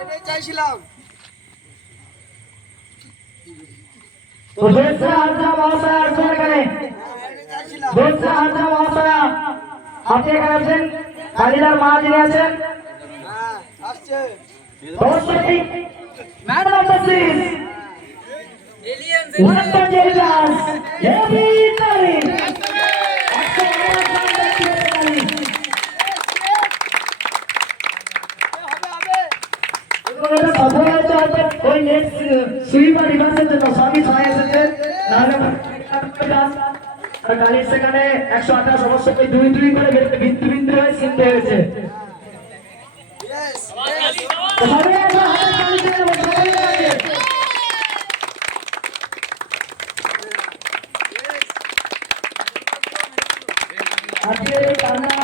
এটাই চাইছিলাম। तो दूसरा आंसर महोदय अर्चना करें दूसरा आंसर महोदय आपके करें कालीदार महाजी आছেন হ্যাঁ আসছে অবশ্যই madam of the series wonder jealous heavy তালি সফল হয়েছে হয়তো ওই নেক্সট সুইপার রিভার্সের জন্য সবই ছয় এসেছে নাহলে আর কালির সেখানে 128 অবশ্যই 2-2 করে বিন্দু বিন্দু হয়ে চিনতে হয়েছে সবাই একবার হাতে তালি দিয়ে দেবো সবাই আছে আজকে কান্না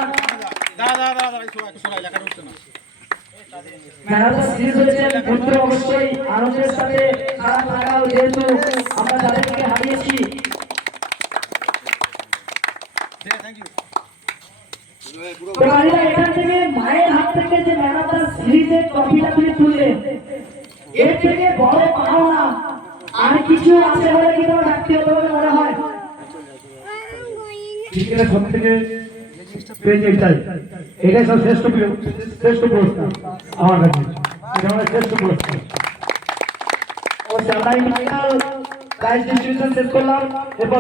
মেলাটা সিরিজ হয়েছে পুত্র অবশ্যই আনন্দের সাথে খারাপ লাগাও যেহেতু আমরা তাদেরকে হারিয়েছি এখান থেকে মায়ের হাত থেকে যে মেলাটা সিরিজের ট্রফিটা তুলে তুললে এর থেকে বড় পাওনা আর কিছু আছে বলে কি তোমার ব্যক্তিগত বলে মনে হয় সব থেকে এটাই সব শ্রেষ্ঠ পুরস্কার আমার কাছে এটা আমার শ্রেষ্ঠ পুরস্কার ও আমরা ফাইনাল প্রাইজ ডিস্ট্রিবিউশন শেষ করলাম।